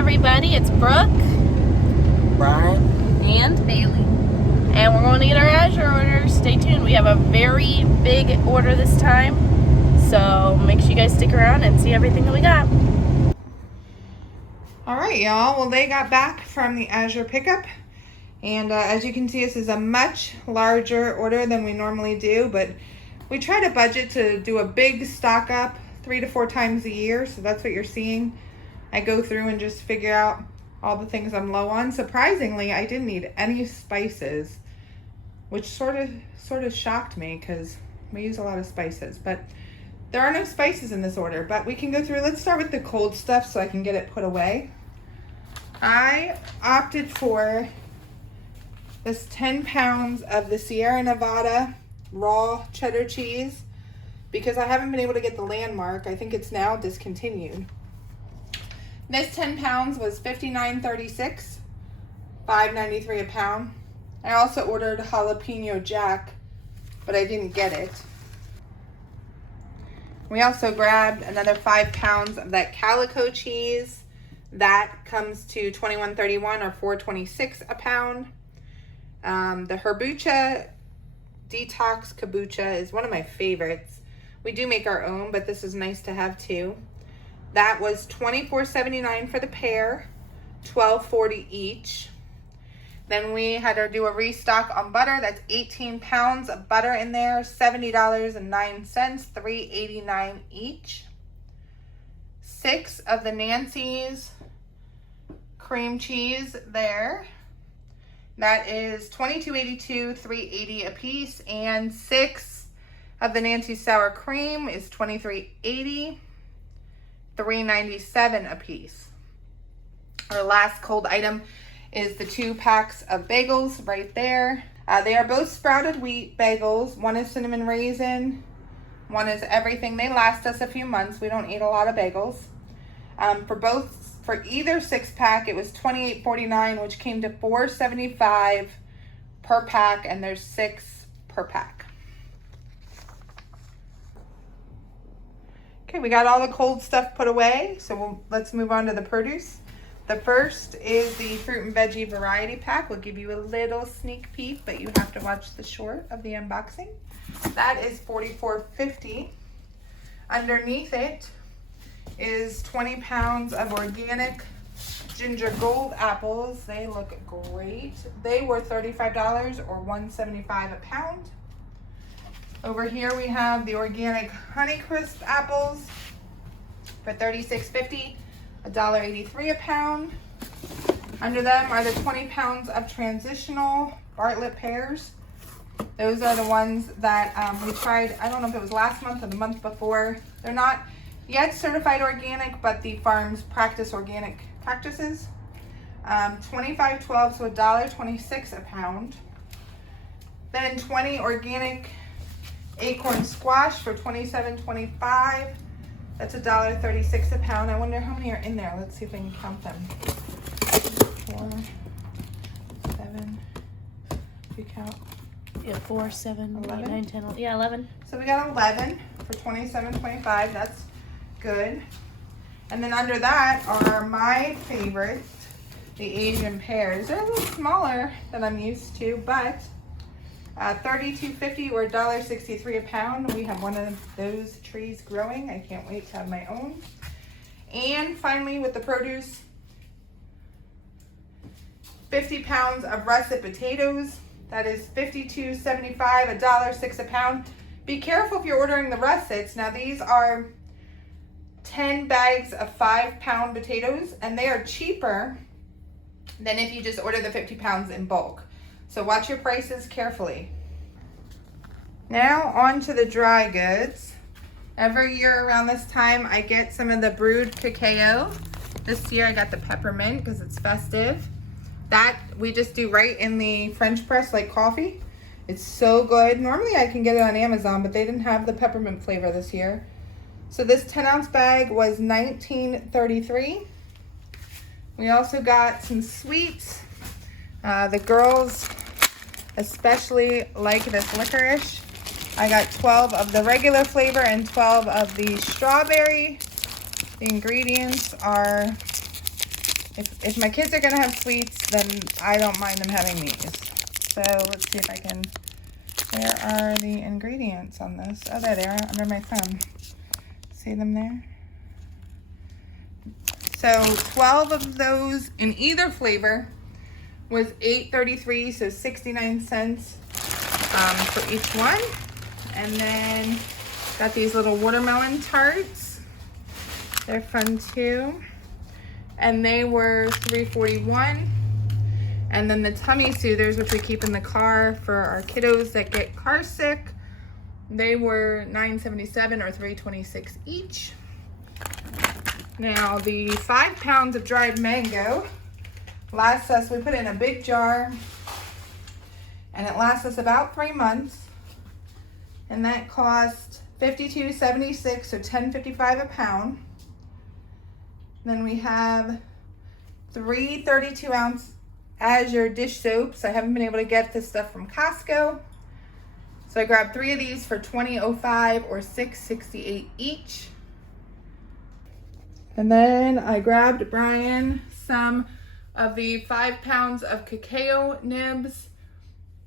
everybody, it's Brooke, Brian, and Bailey, and we're going to get our Azure order. Stay tuned. We have a very big order this time, so make sure you guys stick around and see everything that we got. All right, y'all. Well, they got back from the Azure pickup, and as you can see, this is a much larger order than we normally do, but we try to budget to do a big stock up 3 to 4 times a year, so that's what you're seeing. I go through and just figure out all the things I'm low on. Surprisingly, I didn't need any spices, which sort of shocked me because we use a lot of spices, but there are no spices in this order. But we can go through. Let's start with the cold stuff so I can get it put away. I opted for this 10 pounds of the Sierra Nevada raw cheddar cheese because I haven't been able to get the Landmark. I think it's now discontinued. This 10 pounds was $59.36, $5.93 a pound. I also ordered jalapeno jack, but I didn't get it. We also grabbed another 5 pounds of that calico cheese. That comes to $21.31 or $4.26 a pound. The Herbucha Detox Kombucha is one of my favorites. We do make our own, but this is nice to have too. That was $24.79 for the pair, $12.40 each. Then we had to do a restock on butter. That's 18 pounds of butter in there, $70.09, $3.89 each. 6 of the Nancy's cream cheese there. That is $22.82, $3.80 a piece, and 6 of the Nancy's sour cream is $23.80, $3.97 a piece. Our last cold item is the 2 packs of bagels right there. They are both sprouted wheat bagels. One is cinnamon raisin, one is everything. They last us a few months. We don't eat a lot of bagels. For either 6-pack, it was $28.49, which came to $4.75 per pack, and there's 6 per pack. Okay, we got all the cold stuff put away, so let's move on to the produce. The first is the fruit and veggie variety pack. We'll give you a little sneak peek, but you have to watch the short of the unboxing. That is $44.50. Underneath it is 20 pounds of organic ginger gold apples. They look great. They were $35 or $1.75 a pound. Over here we have the organic Honeycrisp apples for $36.50, $1.83 a pound. Under them are the 20 pounds of transitional Bartlett pears. Those are the ones that we tried, I don't know if it was last month or the month before. They're not yet certified organic, but the farms practice organic practices. 25.12, so $1.26 a pound. Then 20 organic acorn squash for $27.25. That's $1.36 a pound. I wonder how many are in there. Let's see if I can count them. 4, 7. If you count. Yeah, 4, 7, 8, 11? 9, 10, 11. Yeah, 11. So we got 11 for $27.25. That's good. And then under that are my favorites, the Asian pears. They're a little smaller than I'm used to, but $32.50 or $1.63 a pound. We have one of those trees growing. I can't wait to have my own. And finally, with the produce, 50 pounds of russet potatoes. That is $52.75, $1.06 a pound. Be careful if you're ordering the russets. Now these are 10 bags of 5-pound potatoes, and they are cheaper than if you just order the 50 pounds in bulk. So watch your prices carefully. Now on to the dry goods. Every year around this time, I get some of the brewed cacao. This year I got the peppermint because it's festive. That we just do right in the French press like coffee. It's so good. Normally I can get it on Amazon, but they didn't have the peppermint flavor this year. So this 10-ounce bag was $19.33. We also got some sweets. The girls especially like this licorice. I got 12 of the regular flavor and 12 of the strawberry. The ingredients are If my kids are gonna have sweets, then I don't mind them having these. So let's see if I can, where are the ingredients on this? Oh, there they are, under my thumb. See them there? So 12 of those in either flavor was $8.33, so 69 cents for each one. And then got these little watermelon tarts. They're fun too. And they were $3.41. And then the tummy soothers, which we keep in the car for our kiddos that get car sick, they were $9.77 or $3.26 each. Now the 5 pounds of dried mango lasts us, we put it in a big jar, and it lasts us about 3 months. And that cost $52.76, so $10.55 a pound. Then we have 3 32-ounce Azure dish soaps. I haven't been able to get this stuff from Costco. So I grabbed 3 of these for $20.05 or $6.68 each. And then I grabbed Brian some of the 5 pounds of cacao nibs.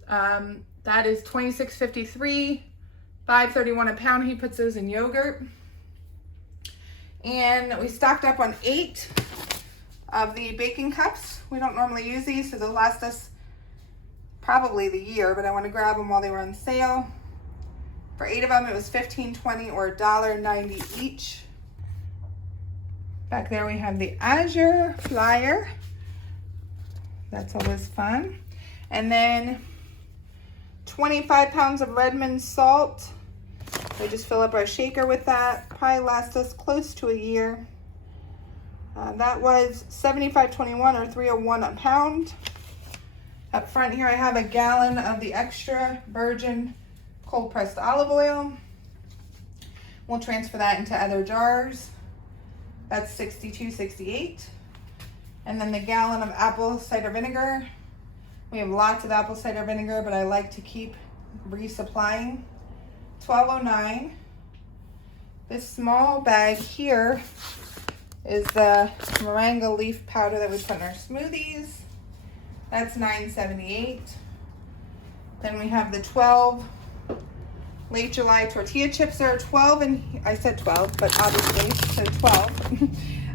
That is $26.53, $5.31 a pound. He puts those in yogurt. And we stocked up on 8 of the baking cups. We don't normally use these, so they'll last us probably the year, but I want to grab them while they were on sale. For 8 of them, it was $15.20 or $1.90 each. Back there we have the Azure flyer. That's always fun. And then 25 pounds of Redmond salt. We just fill up our shaker with that. Probably lasts us close to a year. That was $75.21 or $3.01 a pound. Up front here I have a gallon of the extra virgin cold pressed olive oil. We'll transfer that into other jars. That's $62.68. And then the gallon of apple cider vinegar. We have lots of apple cider vinegar, but I like to keep resupplying. $12.09. This small bag here is the moringa leaf powder that we put in our smoothies. That's $9.78. Then we have the 12 late July tortilla chips. There are 12, and I said 12, but obviously, so 12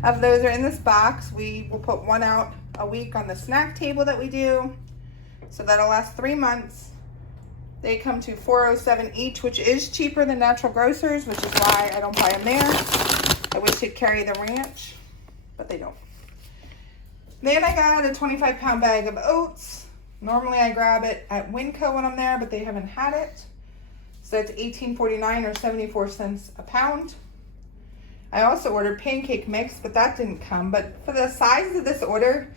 of those are in this box. We will put 1 out a week on the snack table that we do. So that'll last 3 months. They come to $4.07 each, which is cheaper than Natural Grocers, which is why I don't buy them there. I wish they'd carry the ranch, but they don't. Then I got a 25-pound bag of oats. Normally I grab it at Winco when I'm there, but they haven't had it. So that's $18.49 or 74 cents a pound. I also ordered pancake mix, but that didn't come. But for the size of this order,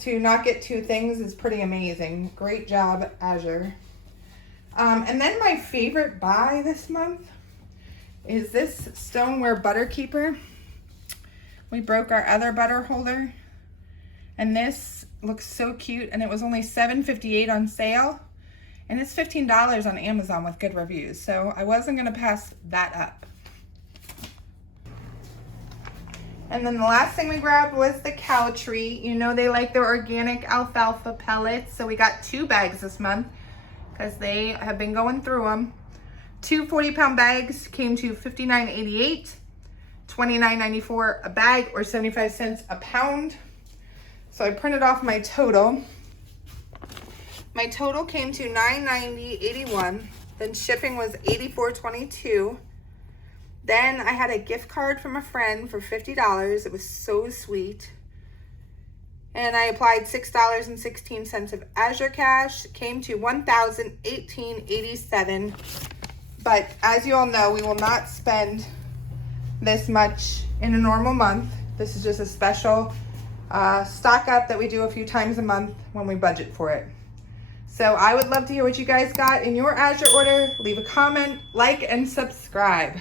to not get 2 things is pretty amazing. Great job, Azure. And then my favorite buy this month is this stoneware butter keeper. We broke our other butter holder, and this looks so cute, and it was only $7.58 on sale, and it's $15 on Amazon with good reviews, so I wasn't gonna pass that up. And then the last thing we grabbed was the cow treat. You know they like their organic alfalfa pellets, so we got 2 bags this month because they have been going through them. 2 40-pound bags came to $59.88, $29.94 a bag or 75 cents a pound. So I printed off my total. My total came to $9.90.81. Then shipping was $84.22. Then I had a gift card from a friend for $50. It was so sweet. And I applied $6.16 of Azure cash. It came to $1,018.87. But as you all know, we will not spend this much in a normal month. This is just a special stock up that we do a few times a month when we budget for it. So I would love to hear what you guys got in your Azure order. Leave a comment, like, and subscribe.